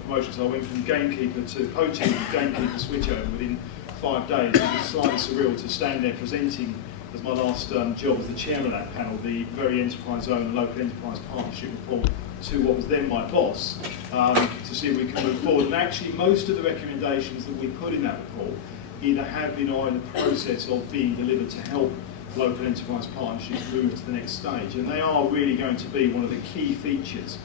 Promotions. I went from gamekeeper to coaching gamekeeper switchover within 5 days. It was slightly surreal to stand there presenting as my last job as the chairman of that panel, the very enterprise zone and local enterprise partnership report to what was then my boss, to see if we can move forward. And actually most of the recommendations that we put in that report either have been or are in the process of being delivered to help local enterprise partnerships move to the next stage. And they are really going to be one of the key features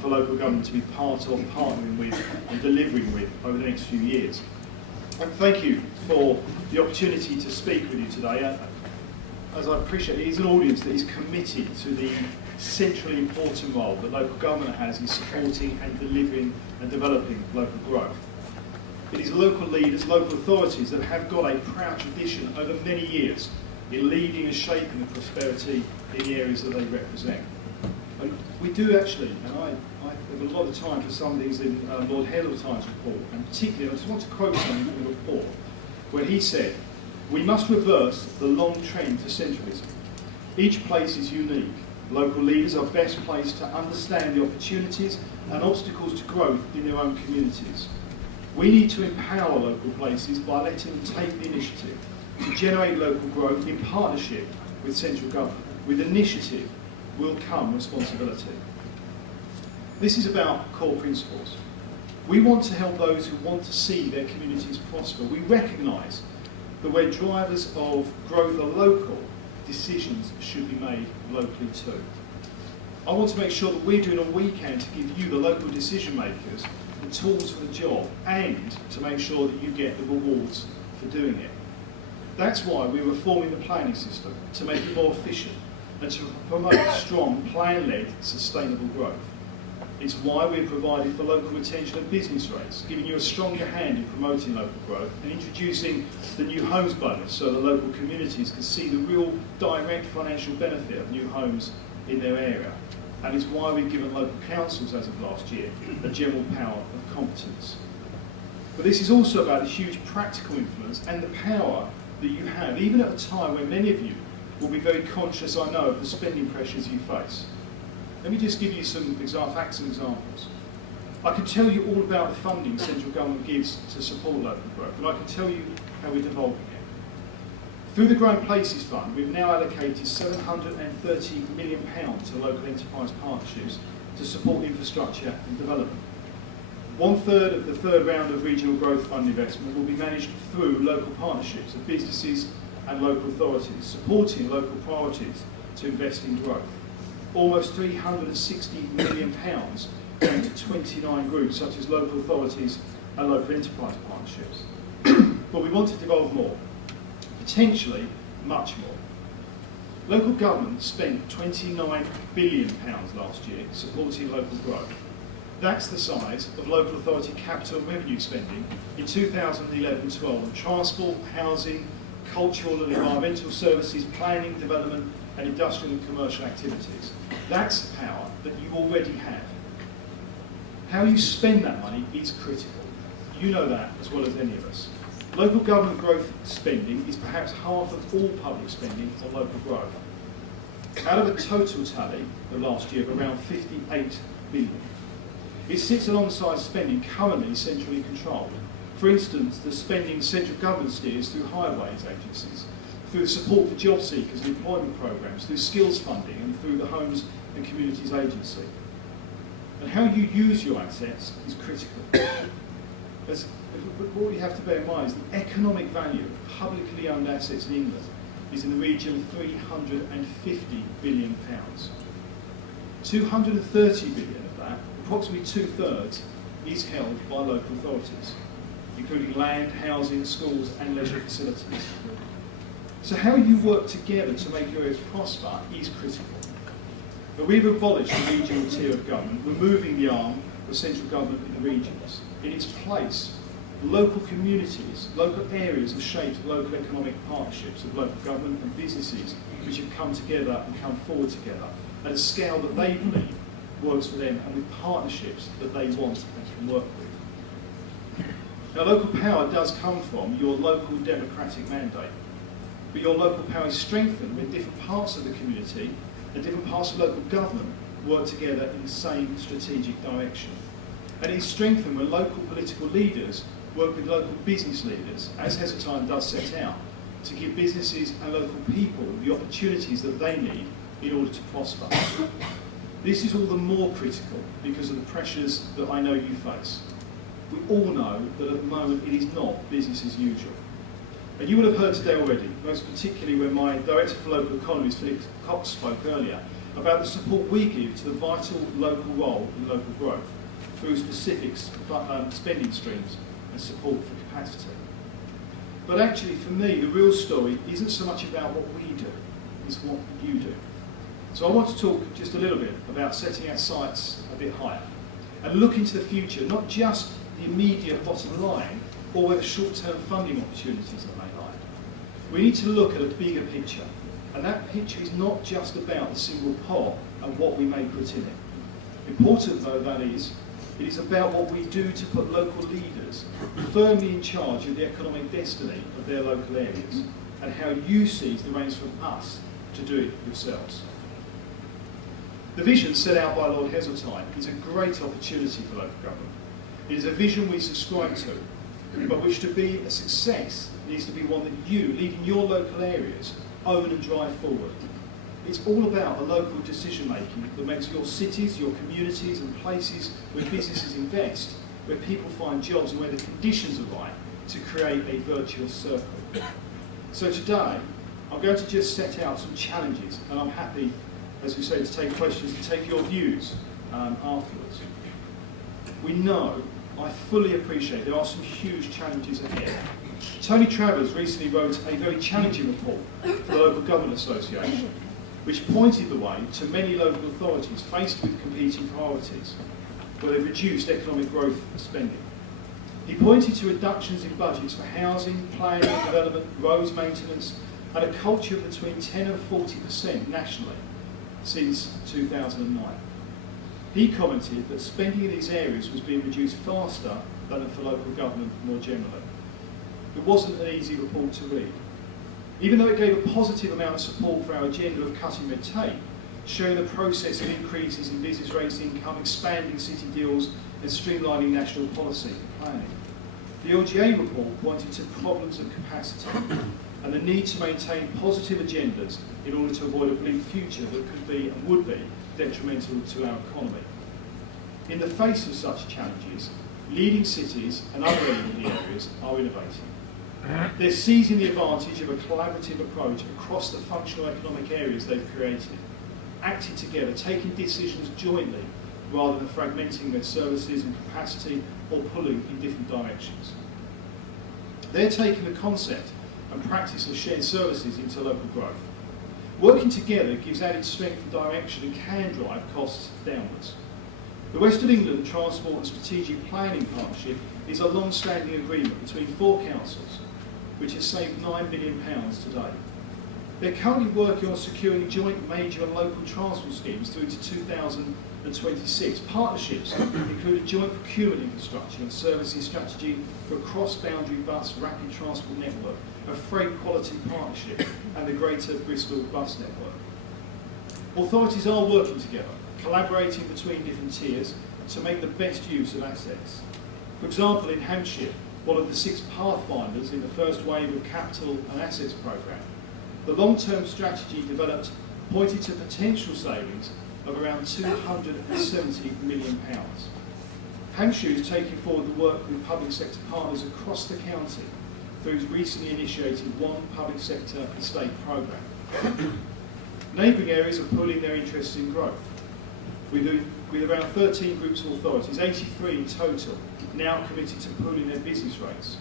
for local government to be part of, partnering with and delivering with over the next few years. And thank you for the opportunity to speak with you today. As I appreciate, it is an audience that is committed to the centrally important role that local government has in supporting and delivering and developing local growth. It is local leaders, local authorities that have got a proud tradition over many years in leading and shaping the prosperity in the areas that they represent. And we do actually, and I have a lot of time for some things in Lord Heathertine's report, and particularly I just want to quote something from the report, where he said, "We must reverse the long trend to centralism. Each place is unique. Local leaders are best placed to understand the opportunities and obstacles to growth in their own communities. We need to empower local places by letting them take the initiative to generate local growth in partnership with central government. With initiative will come responsibility." This is about core principles. We want to help those who want to see their communities prosper. We recognise that where drivers of growth are local, decisions should be made locally too. I want to make sure that we're doing all we can to give you, the local decision makers, the tools for the job and to make sure that you get the rewards for doing it. That's why we're reforming the planning system to make it more efficient and to promote strong, plan-led, sustainable growth. It's why we're providing for local retention of business rates, giving you a stronger hand in promoting local growth and introducing the new homes bonus so that local communities can see the real direct financial benefit of new homes in their area. And it's why we've given local councils, as of last year, a general power of competence. But this is also about a huge practical influence and the power that you have, even at a time when many of you will be very conscious, I know, of the spending pressures you face. Let me just give you some facts and examples. I can tell you all about the funding central government gives to support local growth, and I can tell you how we're devolving it. Through the Growing Places Fund, we've now allocated £730 million to local enterprise partnerships to support infrastructure and development. 1/3 of the third round of Regional Growth Fund investment will be managed through local partnerships of businesses and local authorities, supporting local priorities to invest in growth. Almost £360 million going to 29 groups such as local authorities and local enterprise partnerships. But we want to devolve more, potentially much more. Local government spent £29 billion last year supporting local growth. That's the size of local authority capital and revenue spending in 2011-12 on transport, housing, cultural and environmental services, planning, development and industrial and commercial activities. That's the power that you already have. How you spend that money is critical. You know that as well as any of us. Local government growth spending is perhaps half of all public spending on local growth. Out of a total tally of last year of around £58 billion. It sits alongside spending currently centrally controlled. For instance, the spending central government steers through highways agencies, through support for job seekers and employment programmes, through skills funding and through the Homes and Communities Agency. And how you use your assets is critical. What we have to bear in mind is the economic value of publicly owned assets in England is in the region of £350 billion. 230 billion of that, approximately 2/3, is held by local authorities, including land, housing, schools and leisure facilities. So how you work together to make your areas prosper is critical. But we've abolished the regional tier of government, removing the arm of central government in the regions. In its place, local communities, local areas have shaped local economic partnerships of local government and businesses which have come together and come forward together at a scale that they believe works for them and with partnerships that they want and can work with. Now, local power does come from your local democratic mandate, but your local power is strengthened when different parts of the community and different parts of local government work together in the same strategic direction. And it is strengthened when local political leaders work with local business leaders, as Heseltine does set out, to give businesses and local people the opportunities that they need in order to prosper. This is all the more critical because of the pressures that I know you face. We all know that at the moment it is not business as usual. And you will have heard today already, most particularly when my Director for Local Economies, Philip Cox, spoke earlier, about the support we give to the vital local role in local growth through specific spending streams and support for capacity. But actually, for me, the real story isn't so much about what we do, it's what you do. So I want to talk just a little bit about setting our sights a bit higher and look into the future, not just the immediate bottom line or where the short-term funding opportunities that may lie. We need to look at a bigger picture, and that picture is not just about the single pot and what we may put in it. Important though that is, it is about what we do to put local leaders firmly in charge of the economic destiny of their local areas, and how you seize the reins from us to do it yourselves. The vision set out by Lord Heseltine is a great opportunity for local government. It is a vision we subscribe to, but which to be a success needs to be one that you, leading your local areas, own and drive forward. It's all about a local decision making that makes your cities, your communities and places where businesses invest, where people find jobs and where the conditions are right to create a virtuous circle. So today, I'm going to just set out some challenges, and I'm happy, as we say, to take questions and take your views afterwards. We know, I fully appreciate, there are some huge challenges ahead. Tony Travers recently wrote a very challenging report for the Local Government Association, which pointed the way to many local authorities faced with competing priorities, where they've reduced economic growth spending. He pointed to reductions in budgets for housing, planning, development, roads maintenance, and a culture of between 10 and 40% nationally since 2009. He commented that spending in these areas was being reduced faster than for local government more generally. It wasn't an easy report to read. Even though it gave a positive amount of support for our agenda of cutting red tape, showing the process of increases in business rates income, expanding city deals and streamlining national policy and planning, the LGA report pointed to problems of capacity and the need to maintain positive agendas in order to avoid a bleak future that could be and would be detrimental to our economy. In the face of such challenges, leading cities and other energy areas are innovating. They're seizing the advantage of a collaborative approach across the functional economic areas they've created, acting together, taking decisions jointly rather than fragmenting their services and capacity or pulling in different directions. They're taking the concept and practice of shared services into local growth. Working together gives added strength and direction and can drive costs downwards. The West of England Transport and Strategic Planning Partnership is a long-standing agreement between 4 councils, which has saved £9 billion to date. They're currently working on securing joint major and local transport schemes through to 2026. Partnerships include a joint procurement infrastructure and services strategy for a cross-boundary bus rapid transport network, a freight quality partnership, and the Greater Bristol Bus Network. Authorities are working together, collaborating between different tiers to make the best use of assets. For example, in Hampshire, one of the 6 pathfinders in the first wave of capital and assets programme, the long-term strategy developed pointed to potential savings of around £270 million. Hampshire is taking forward the work with public sector partners across the county through its recently initiated One Public Sector Estate programme. Neighbouring areas are pooling their interests in growth, with around 13 groups of authorities, 83 in total, now committed to pooling their business rates.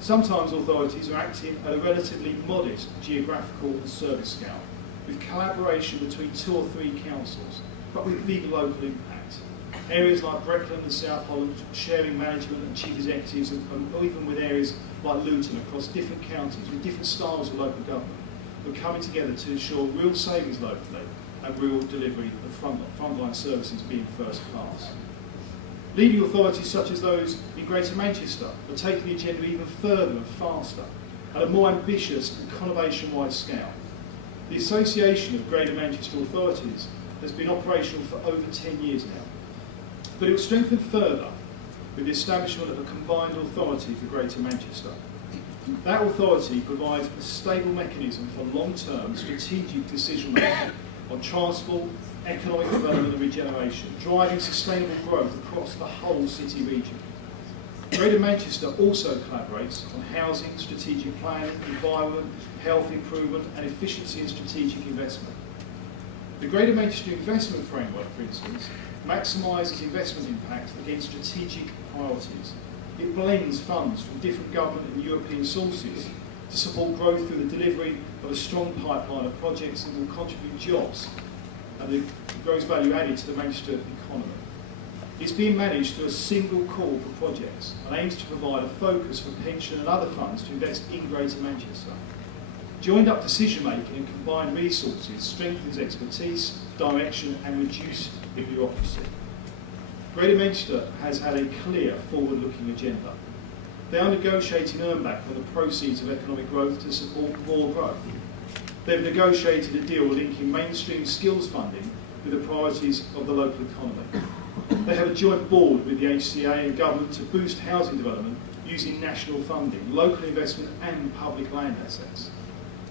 Sometimes authorities are acting at a relatively modest geographical and service scale, with collaboration between 2 or 3 councils, but with big local impact. Areas like Breckland and South Holland sharing management and chief executives, and even with areas like Luton across different counties with different styles of local government, are coming together to ensure real savings locally and real delivery of frontline services being first class. Leading authorities such as those in Greater Manchester are taking the agenda even further and faster at a more ambitious and conurbation-wide scale. The Association of Greater Manchester Authorities has been operational for over 10 years now. But it will strengthen further with the establishment of a combined authority for Greater Manchester. That authority provides a stable mechanism for long-term strategic decision-making on transport, economic development and regeneration, driving sustainable growth across the whole city region. Greater Manchester also collaborates on housing, strategic planning, environment, health improvement and efficiency and strategic investment. The Greater Manchester Investment Framework, for instance, maximises investment impact against strategic priorities. It blends funds from different government and European sources to support growth through the delivery of a strong pipeline of projects that will contribute jobs and the gross value added to the Manchester economy. It's being managed through a single call for projects and aims to provide a focus for pension and other funds to invest in Greater Manchester. Joined up decision making and combined resources strengthens expertise, direction and reduced bureaucracy. Greater Manchester has had a clear forward-looking agenda. They are negotiating earnback on the proceeds of economic growth to support more growth. They've negotiated a deal linking mainstream skills funding with the priorities of the local economy. They have a joint board with the HCA and government to boost housing development using national funding, local investment and public land assets.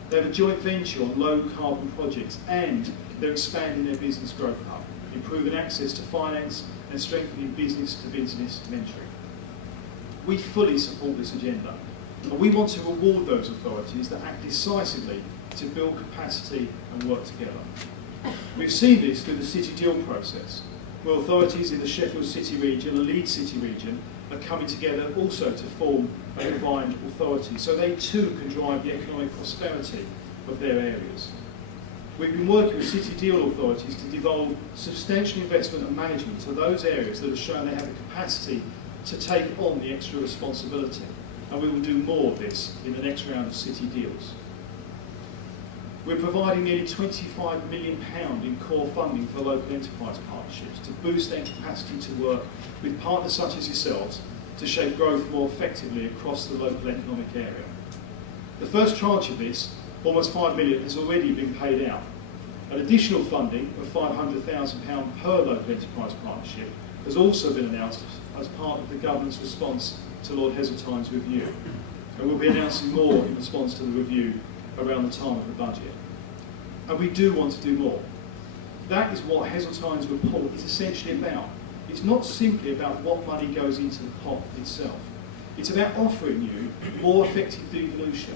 They have a joint venture on low carbon projects and they're expanding their business growth hub, improving access to finance and strengthening business to business mentoring. We fully support this agenda and we want to reward those authorities that act decisively to build capacity and work together. We've seen this through the city deal process, where authorities in the Sheffield City region and Leeds City region are coming together also to form a combined authority so they too can drive the economic prosperity of their areas. We've been working with city deal authorities to devolve substantial investment and management to those areas that have shown they have the capacity to take on the extra responsibility, and we will do more of this in the next round of city deals. We're providing nearly £25 million in core funding for local enterprise partnerships to boost their capacity to work with partners such as yourselves to shape growth more effectively across the local economic area. The first tranche of this, almost £5 million, has already been paid out. An additional funding of £500,000 per local enterprise partnership has also been announced as part of the government's response to Lord Heseltine's review. And we'll be announcing more in response to the review around the time of the budget. And we do want to do more. That is what Heseltine's report is essentially about. It's not simply about what money goes into the pot itself. It's about offering you more effective devolution,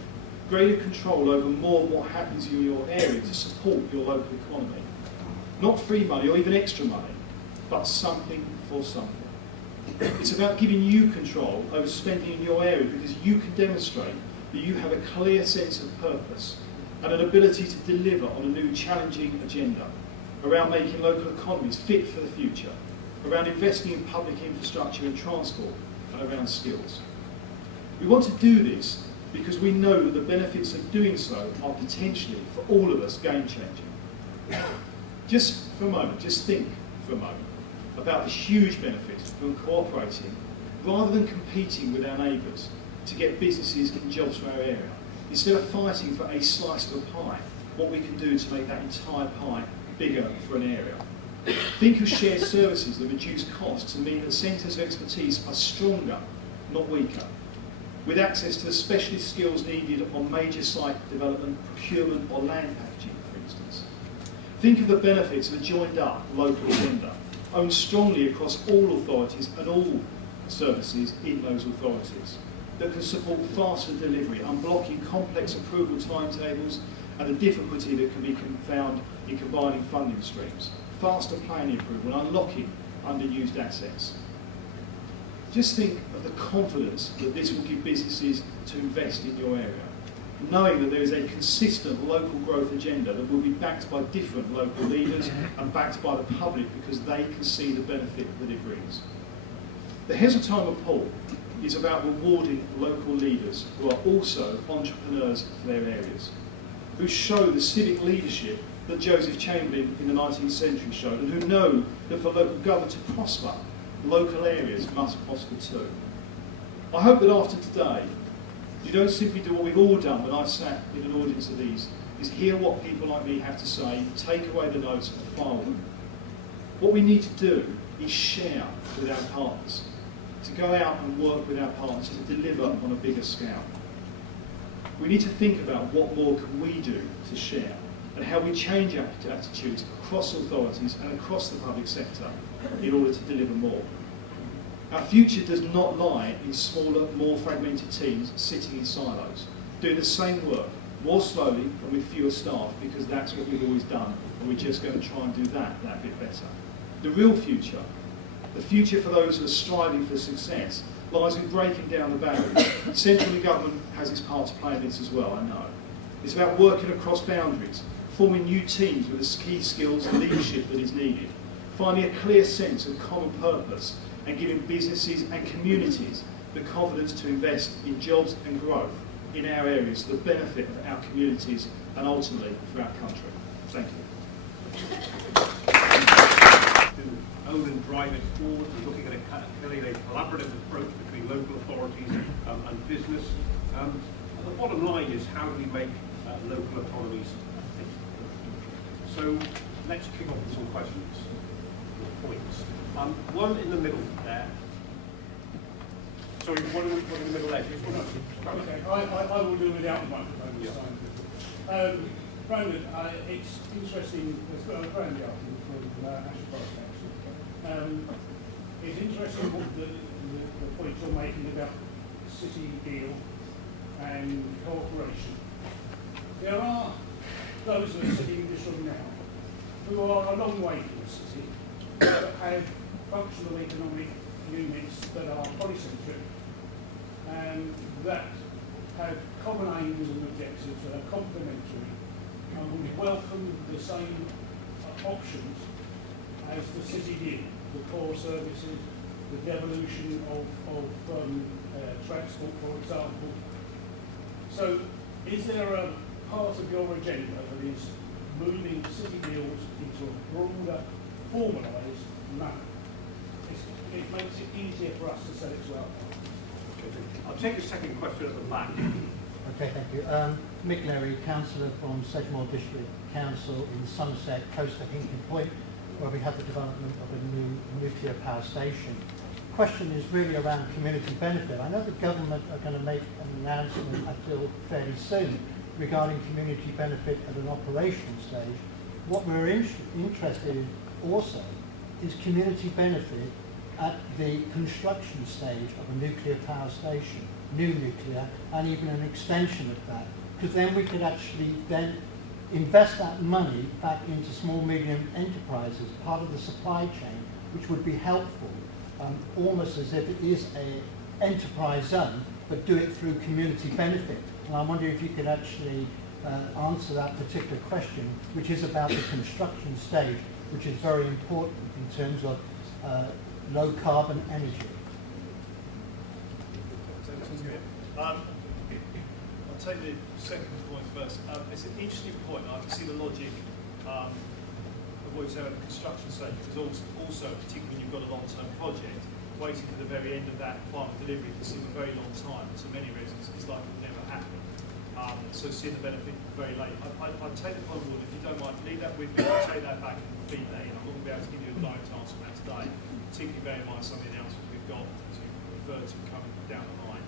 greater control over more of what happens in your area to support your local economy. Not free money or even extra money, but something for something. It's about giving you control over spending in your area because you can demonstrate that you have a clear sense of purpose and an ability to deliver on a new challenging agenda around making local economies fit for the future, around investing in public infrastructure and transport, and around skills. We want to do this because we know that the benefits of doing so are potentially, for all of us, game-changing. Just for a moment, just think for a moment about the huge benefits from cooperating rather than competing with our neighbours to get businesses and jobs for our area. Instead of fighting for a slice of a pie, what we can do to make that entire pie bigger for an area. Think of shared services that reduce costs and mean that centres of expertise are stronger, not weaker, with access to the specialist skills needed on major site development, procurement or land packaging, for instance. Think of the benefits of a joined-up local agenda, owned strongly across all authorities and all services in those authorities, that can support faster delivery, unblocking complex approval timetables and the difficulty that can be found in combining funding streams, faster planning approval and unlocking underused assets. Just think of the confidence that this will give businesses to invest in your area, knowing that there is a consistent local growth agenda that will be backed by different local leaders and backed by the public because they can see the benefit that it brings. The Heseltine report is about rewarding local leaders who are also entrepreneurs for their areas, who show the civic leadership that Joseph Chamberlain in the 19th century showed, and who know that for local government to prosper, local areas must prosper too. I hope that after today, you don't simply do what we've all done when I've sat in an audience of these, is hear what people like me have to say, take away the notes and file them. What we need to do is share with our partners, to go out and work with our partners to deliver on a bigger scale. We need to think about what more can we do to share and how we change our attitudes across authorities and across the public sector in order to deliver more. Our future does not lie in smaller, more fragmented teams sitting in silos, doing the same work, more slowly and with fewer staff, because that's what we've always done, and we're just going to try and do that bit better. The real future, the future for those who are striving for success, lies in breaking down the barriers. Central government has its part to play in this as well, I know. It's about working across boundaries, forming new teams with the key skills and leadership that is needed, finding a clear sense of common purpose, and giving businesses and communities the confidence to invest in jobs and growth in our areas for the benefit of our communities and ultimately for our country. Thank you. To own and drive it forward, we're looking at a collaborative approach between local authorities and business. And the bottom line is, how do we make local authorities fit for the future? So let's kick off with some questions, points. One in the middle there. Sorry, one in the middle there. Okay, I will do without the microphone this time. Brandon, it's interesting, there's got a brand article from National Forest actually. It's interesting what the point you're making about city deal and cooperation. There are those that are sitting in this room now who are a long way from the city, that have functional economic units that are polycentric and that have common aims and objectives that are complementary and would welcome the same options as the city did, the core services, the devolution of transport, for example. So is there a part of your agenda that is moving city deals into a broader, formalised manner? It makes it easier for us to sell it to our partners. I'll take a second question at the back. Okay, thank you. Mick Leary, councillor from Sedgemoor District Council in Somerset, close to Hinkley Point, where we have the development of a new nuclear power station. Question is really around community benefit. I know the government are going to make an announcement, I feel, fairly soon regarding community benefit at an operational stage. What we're interested in also is community benefit at the construction stage of a nuclear power station, new nuclear, and even an extension of that. Because then we could actually then invest that money back into small, medium enterprises, part of the supply chain, which would be helpful, almost as if it is an enterprise zone, but do it through community benefit. And I wonder if you could actually answer that particular question, which is about the construction stage, which is very important in terms of low carbon energy. I'll take the second point first. It's an interesting point. I can see the logic of what you say about the construction stage, because also, particularly when you've got a long-term project, waiting for the very end of that final delivery can seem a very long time. To many reasons, it's like it will never happen. So seeing the benefit very late. I'd take the point, if you don't mind, leave that with me. I'll take that back and feed that in. I'm not going to be able to give you a direct answer on that today, particularly bear in mind some of the announcements we've got to refer to coming down the line.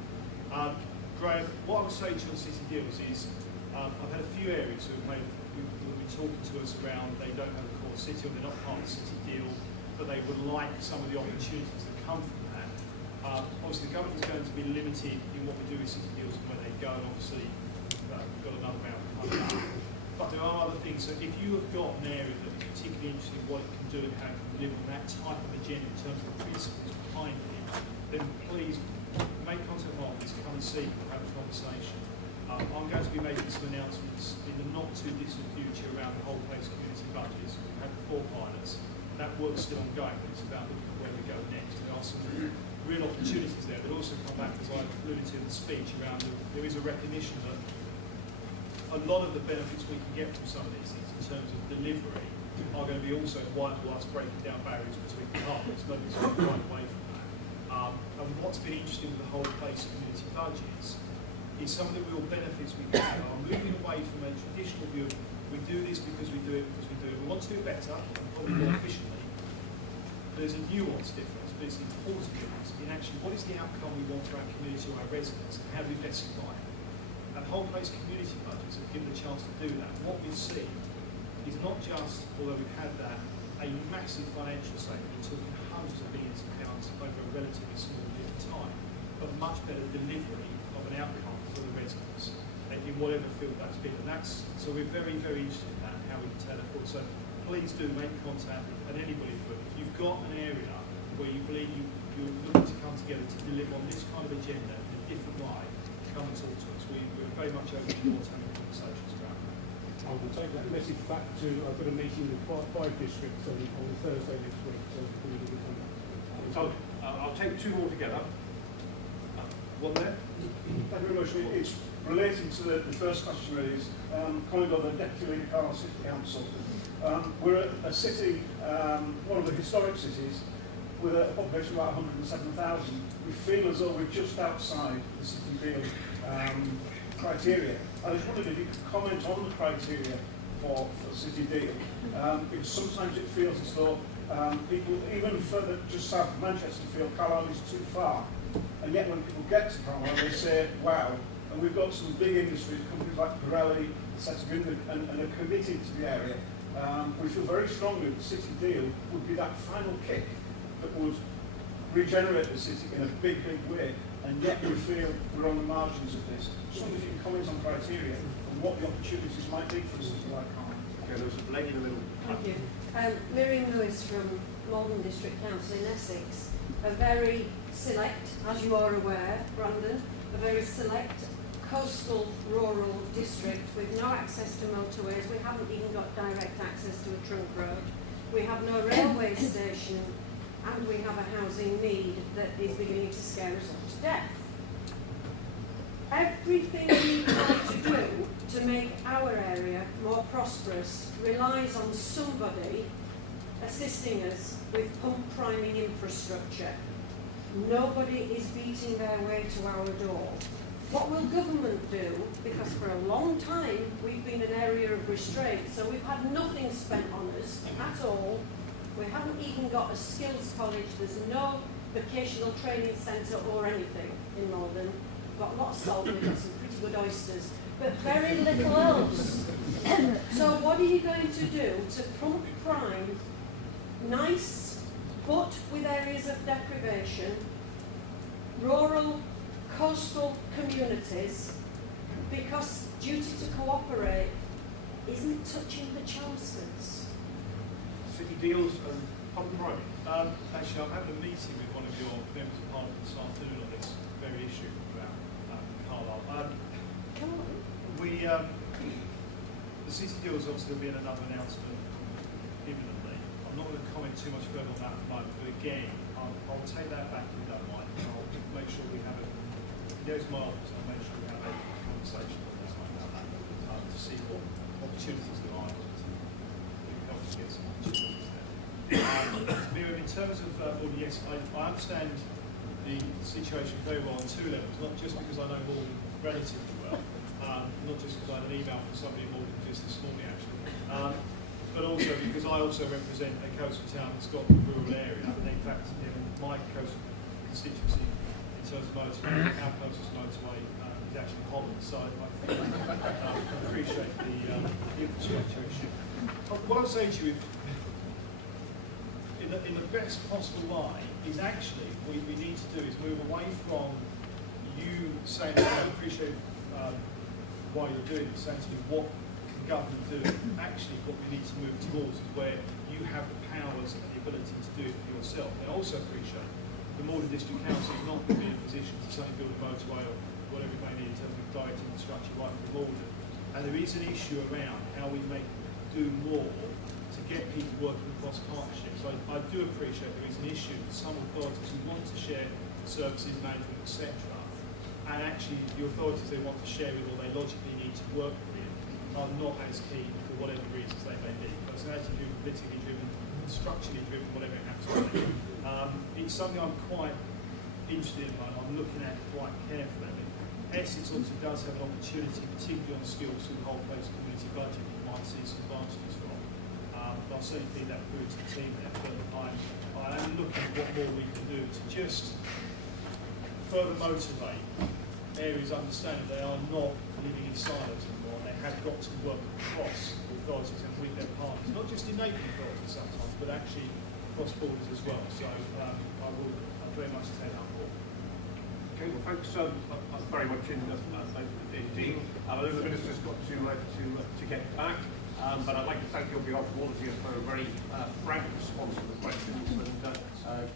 Graham, what I would say to your city deals is, I've had a few areas who have been talking to us around they don't have a core city or they're not part of the city deal, but they would like some of the opportunities that come from that. Obviously, the government is going to be limited in what we do with city deals and where they go, and obviously we've got another round coming up. But there are other things. So if you have got an area that is particularly interested in what it can do and how it can deliver on that type of agenda in terms of the principles behind it, then please make contact with us, come and see, we'll have a conversation. I'm going to be making some announcements in the not too distant future around the whole place community budgets. We've had 4 pilots. That work's still ongoing, but it's about looking at where we go next. There are some real opportunities there, but also come back, as I alluded to in the speech, around there is a recognition that a lot of the benefits we can get from some of these things in terms of delivery are going to be also vital to us breaking down barriers between departments. Nobody's going to run away from that. And what's been interesting with the whole place community budgets is some of the real benefits we get are moving away from a traditional view of we do this because we do it because we do it. We want to do it better and probably more efficiently, there's a nuanced difference, but it's an important difference in actually what is the outcome we want for our community or our residents, and how do we best supply it. And whole-place community budgets have given the chance to do that. And what we've seen is not just, although we've had that, a massive financial saving, we're talking hundreds of millions of pounds over a relatively small period of time, but much better delivery of an outcome for the residents in whatever field that's been. And that's, so we're very, very interested in that, how we can tell it forward. So please do make contact with anybody. If you've got an area where you believe you're looking to come together to deliver on this kind of agenda in a different way, come and talk to us. We're very much open to what's having conversations about that. I will take that message back to, I've got a meeting with five districts on Thursday next week, so we will come back. So I'll take two more together. One there. Thank you very much. It's relating to the first question raised, calling on the Deputy Leader Carlisle City Council. We're a city, one of the historic cities, with a population of about 107,000. We feel as though we're just outside the city deal criteria. I just wondered if you could comment on the criteria for city deal, because sometimes it feels as though people, even further just south of Manchester, feel Carlisle is too far. And yet when people get to Carlisle, they say, wow. And we've got some big industries, companies like Pirelli, Setagunda, and are committed to the area. We feel very strongly that the city deal would be that final kick that would regenerate the city in a big, big way. And yet we feel we're on the margins of this. Just wonder if you can comment on criteria and what the opportunities might be for a city like Carlisle. Okay, there was a lady in the middle. Thank you. Miriam Lewis from Malden District Council in Essex. A very select, as you are aware, Brandon, a very select coastal rural district with no access to motorways. We haven't even got direct access to a trunk road. We have no railway station, and we have a housing need that is beginning to scare us all to death. Everything we try to do to make our area more prosperous relies on somebody assisting us with pump priming infrastructure. Nobody is beating their way to our door. What will government do? Because for a long time we've been an area of restraint, so we've had nothing spent on us at all. We haven't even got a skills college. There's no vocational training centre or anything in Malden. We've got lots of salt, we've got some pretty good oysters, but very little else. So what are you going to do to pump prime nice, but with areas of deprivation, rural, coastal communities, because duty to cooperate isn't touching the Chelmsfords? City deals and pump priming. Actually, I'm having a meeting with one of your members of Parliament this afternoon on this very issue about Carlisle. Come on. The city deal is obviously going to be another announcement imminently. I'm not going to comment too much further on that at the moment, but again, I'll take that back if you don't mind. I'll make sure we have there's my office, and I'll make sure we have a conversation about that to see what opportunities there are. We can help us get some opportunities there. Miriam, in terms of, yes, I understand the situation very well on two levels, not just because I know Malden relatively well, not just because I had an email from somebody in Malden just this morning actually, but also because I also represent a coastal town that's got a rural area, and in fact in my coastal constituency in terms of motorway, our closest motorway is actually Holland, so I appreciate the infrastructure issue. What I'll say to you in the best possible way is actually what we need to do is move away from you saying, I appreciate why you're doing this, saying to me, what can government do? Actually, what we need to move towards is where you have the powers and the ability to do it for yourself. And I also appreciate the Malden District Council is not going to be in a position to suddenly build a motorway or whatever it may need in terms of direct infrastructure right for Malden. And there is an issue around how we do more to get people working across partnerships. So I do appreciate there is an issue that some authorities who want to share services, management, etc., and actually the authorities they want to share with or they logically need to work with are not as keen for whatever reasons they may be. Personality driven, politically driven, structurally driven, whatever it happens to be. It's something I'm quite interested in, I'm looking at quite carefully. Essex obviously does have an opportunity, particularly on skills through the whole place community budget, you might see some advantages from. I'll certainly feed that through to the team there, but I am more we can do to just further motivate areas understanding they are not living in silos anymore, and they have got to work across authorities and with their partners, not just in neighbouring authorities sometimes, but actually cross borders as well. So I very much take that on board. Okay, well, thanks very much indeed. I know the Minister's got to get back, but I'd like to thank you on behalf of all of you for a very frank response to the questions. And